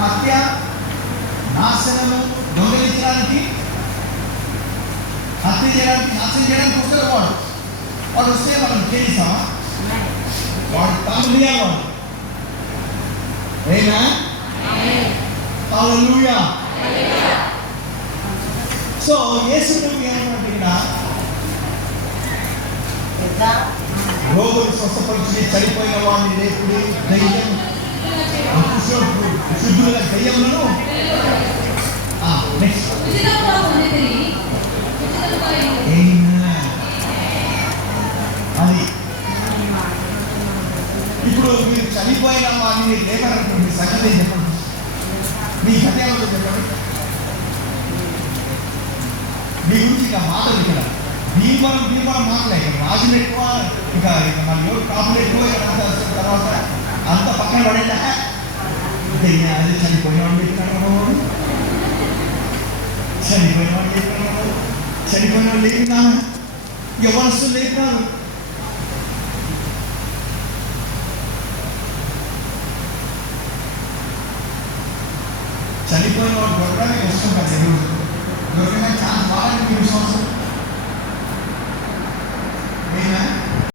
హత్య, నాశనము, దొంగలించడానికి, హత్య చేయడానికి, నాశనం చేయడానికి వస్తాడు వాడు. వాడు వస్తే మనం చేస్తామా? వాడు తాను వాడు. ఏనా? హల్లెలూయా. సో యేసు ఏమన్నాడు ఇక్కడ? రోగులు స్వస్థపరిచి చనిపోయిన వాడిని లేపుడి, దయ్యం శుద్ధుల దయ్యములను అది. ఇప్పుడు మీరు చనిపోయిన వాడిని లేపనటువంటి సంగతి చెప్పండి. మీ కథలో చెప్పండి. మీ గురించి ఇక మాటలు ఇక్కడ భీమరం మాటలే. ఇక్కడ రాజులు ఎక్కువ, ఇక మన ఎవరు కాపులు ఎక్కువ. తర్వాత అంత పక్కన పడేట అది చనిపోయినవాడు చెప్పినాడు, చనిపోయినవాడు చెప్పినాడు, చనిపోయినవాడు లేపినా, ఎవరస్తులు లేపినారు. చనిపోయిన వాడు కొట్టడానికి